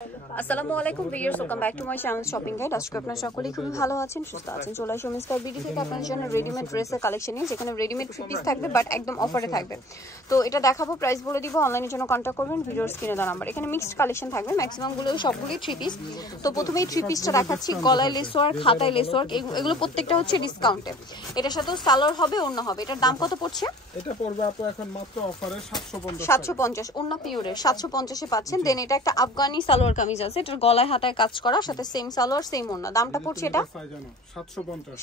আসসালামু আলাইকুম viewers, welcome back to my channel shopping guide. আজকে আপনারা সকলেই খুবই ভালো আছেন, সুস্থ আছেন। চলে আসুন মিস্টার বিডি থেকে আপনাদের জন্য রেডিমেড ড্রেসের কালেকশন নিয়ে, যেখানে রেডিমেড থ্রি পিস থাকবে বাট একদম অফারে থাকবে। তো এটা দেখাবো, প্রাইস বলে দিব, অনলাইনের জন্য কন্ট্যাক্ট করবেন ভিডিওর স্ক্রিনে দেওয়া নাম্বার। এখানে মিক্সড কালেকশন থাকবে, ম্যাক্সিমামগুলো সবগুলোই থ্রি পিস। তো প্রথমেই থ্রি পিসটা দেখাচ্ছি, গলায় লেস ওয়ার্ক, হাতায় লেস ওয়ার্ক, এগুলো প্রত্যেকটা হচ্ছে ডিসকাউন্টে। এটার সাথেও সালোয়ার হবে, ওড়না হবে। এটার দাম কত পড়ছে? এটা পড়বে আপু এখন মাত্র অফারে 750, ওড়না পিওরের 750 এ পাচ্ছেন। দেন এটা একটা আফগানি সালোয়ার কামিজ আছে, এটার গলায় হাতায় কাজ করা, সাথে সেম সালোয়ার সেম ওড়না। দামটা পড়ছে এটা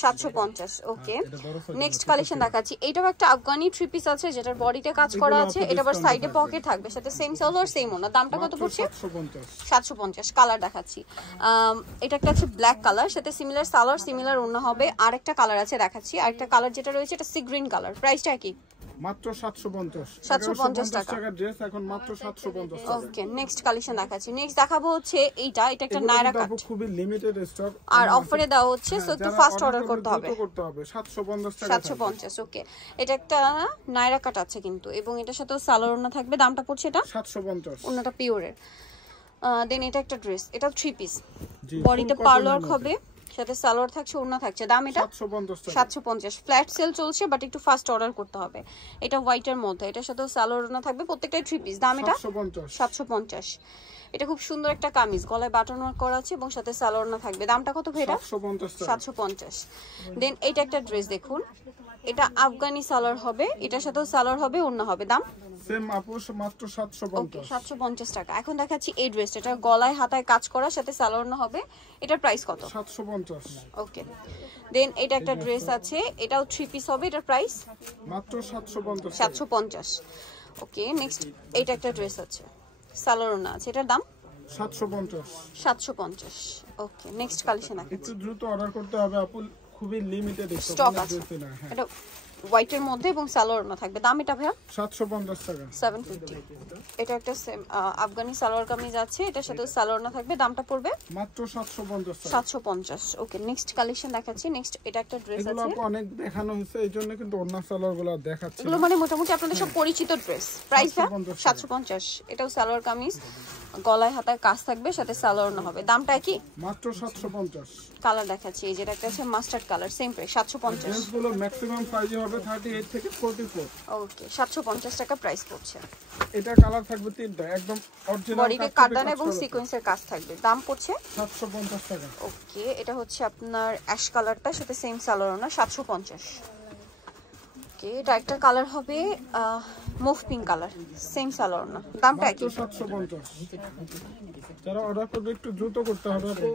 750। ওকে, নেক্সট কালেকশন দেখাচ্ছি। এটাও একটা আফগানি থ্রি পিস আছে, যেটার বডিতে কাজ করা আছে। এটা আবার সাইডে পকেট থাকবে, সাথে সেম সালোয়ার সেম ওড়না। দামটা কত পড়ছে? 750। কালার দেখাচ্ছি, এটা একটা আছে ব্ল্যাক কালার, সাথে সিমিলার সালোয়ার সিমিলার ওড়না হবে। আরেকটা কালার আছে দেখাচ্ছি, আরেকটা কালার যেটা রয়েছে এটা সি গ্রিন কালার। প্রাইসটা কি? মাত্র 750 টাকা ড্রেস এখন মাত্র 750 টাকা। ওকে, নেক্সট কালেকশন দেখাচ্ছি। নেক্সট দেখাবো হচ্ছে এটা একটা নায়রা কাট, খুবই লিমিটেড স্টক আর অফারে দেওয়া হচ্ছে, সো একটু ফাস্ট অর্ডার করতে হবে। 750 টাকা। 750। ওকে, এটা একটা নায়রা কাট আছে কিন্তু, এবং এটার সাথে সালোয়ার ওড়না থাকবে। দামটা পড়ছে এটা 750, ওড়নাটা পিওরের। দেন এটা একটা ড্রেস, এটা থ্রি পিস, বডিতে পার্ল ওয়ার্ক হবে, সাথে সালোয়ার থাকছে, ওড়না থাকছে। দাম এটা 750। ফ্ল্যাট সেল চলছে, বাট একটু ফাস্ট অর্ডার করতে হবে। এটা হোয়াইটের মধ্যে, এটার সাথে সালোয়ার ওড়না থাকবে, প্রত্যেকটাই থ্রি পিস। দাম এটা 750। এটা খুব সুন্দর একটা কামিজ, গলায় বাটন ওয়ার্ক করা আছে এবং সাথে সালোয়ার ওড়না থাকবে। দামটা কত ভাই? 750। দেন এটা একটা ড্রেস দেখুন, এটা আফগানি সালোয়ার হবে, এটার সাথেও সালোয়ার হবে, ওড়না হবে। দাম সেম আপু, মাত্র 750 টাকা। এখন দেখাচ্ছি এই ড্রেসটা, এটা গলায় হাতায় কাজ করা, সাথে সালোয়ার ওড়না হবে। এটার প্রাইস কত? 750। ওকে, দেন এটা একটা ড্রেস আছে, এটাও থ্রি পিস হবে, এটার প্রাইস মাত্র 750। ওকে, নেক্সট এটা একটা ড্রেস আছে, সালোয়ার ওড়না আছে, এটার দাম 750। ওকে, নেক্সট কালেকশন আছে, একটু দ্রুত অর্ডার করতে হবে আপু, খুবই লিমিটেড স্টক আছে। এটা হোয়াইটের মধ্যে এবং সালোয়ার ওড়না থাকবে। দাম এটা ভাইয়া 750 টাকা। 750। এটা একটা আফগানি সালোয়ার কামিজ আছে, এটার সাথে সালোয়ার ওড়না থাকবে। দামটা পড়বে মাত্র 750 টাকা। 750। ওকে, নেক্সট কালেকশন দেখাচ্ছি। নেক্সট এটা একটা ড্রেস আছে, এগুলো অনেক দেখানো হয়েছে, এইজন্য কিন্তু ওড়না সালোয়ারগুলো দেখাচ্ছি। এগুলো মানে মোটামুটি আপনাদের সব পরিচিত ড্রেস। প্রাইস 750। এটাও সালোয়ার কামিজ, গলায় হাতায় কাজ থাকবে, সাথে সালোয়ার ওড়না হবে। দামটা কি? মাত্র 750। কালার দেখাচ্ছি, এই যেটা একটা আছে মাস্টার্ড কালার, সেম প্রাইস 750। ড্রেসগুলো ম্যাক্সিমাম সাইজ হবে 38 থেকে 44। ওকে, 750 টাকা প্রাইস পড়ছে। এটা কালার থাকবে তিনটা, একদম অরিজিনাল বডিতে কাটান এবং সিকোয়েন্সের কাজ থাকবে। দাম পড়ছে 750 টাকা। ওকে, এটা হচ্ছে আপনার অ্যাশ কালারটা, সাথে সেম সালোয়ার ওড়না, 750। ওকে, এটা একটা কালার হবে move pink colour, same salwar ওড়না। দামটা কি? 750। যারা অর্ডার করবে একটু দ্রুত করতে হবে আপু।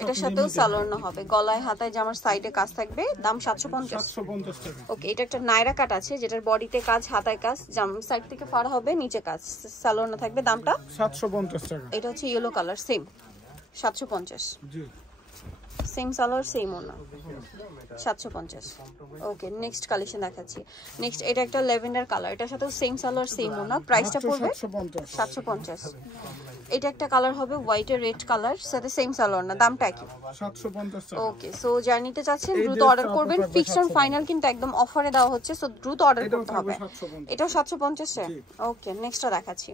এটার সাথেও সালোয়ার ওড়না হবে, গলায় হাতায় জামার সাইডে কাজ থাকবে। দাম 750 টাকা। ওকে, এটা একটা নায়রা কাট আছে, যেটার বডিতে কাজ, হাতায় কাজ, জামার সাইড থেকে ফাড়া হবে, নিচে কাজ, সালোয়ার ওড়না থাকবে। দামটা 750 টাকা। এটা হচ্ছে ইয়েলো কালার, সেম 750। জি, সেম সালোয়ার সেম ওড়না, 750। ওকে, নেক্সট কালেকশন দেখাচ্ছি। নেক্সট এটা একটা ল্যাভেন্ডার কালার, এটার সাথেও সেম সালোয়ার সেম ওড়না। প্রাইসটা পড়বে 750। এটা একটা কালার হবে হোয়াইট এর রেড কালার, সাথে সেম সালোয়ার না। দামটা কি? 750 টাকা। ওকে, সো যারা নিতে চাচ্ছেন দ্রুত অর্ডার করবেন। ফিক্সড অন ফাইনাল কিন্তু একদম অফারে দেওয়া হচ্ছে, সো দ্রুত অর্ডার করতে হবে। এটাও 750 এ। ওকে, নেক্সটটা দেখাচ্ছি।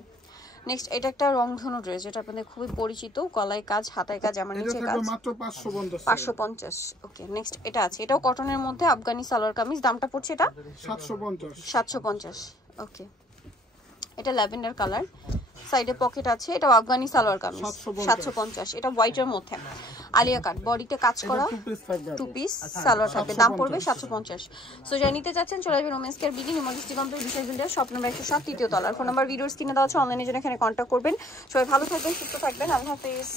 নেক্সট এটা একটা রংধনু ড্রেস, যেটা আপনাদের খুবই পরিচিত, গলায় কাজ, হাতায় কাজ, আমার নিচে কাজ, মাত্র 550। ওকে, নেক্সট এটা আছে, এটাও কটনের মধ্যে আফগানি সালোয়ার কামিজ। দামটা পড়ছে এটা 750। ওকে, এটা ল্যাভেন্ডার কালার, সাইডে পকেট আছে, এটা আফগানি সালোয়ার কামিজ, 750। এটা হোয়াইটের মধ্যে আলিয়া কাট, বডিতে কাজ করা, টু পিস সালোয়ার থাকবে। দাম পড়বে 750। সো যারা নিতে চাচ্ছেন চলে আসবেন ওমেন্স কেয়ার বিডি, নিমোজিস্টি কমপ্লেক্স, বিশাল বিল্ডার, শপ নাম্বার 107, তৃতীয় তলার। ফোন নাম্বার ভিডিওস কিনে দেওয়া আছে, অনলাইনে জন্য এখানে কন্ট্যাক্ট করবেন। সবাই ভালো থাকবেন, সুস্থ থাকবেন, আল্লাহ হাফেজ।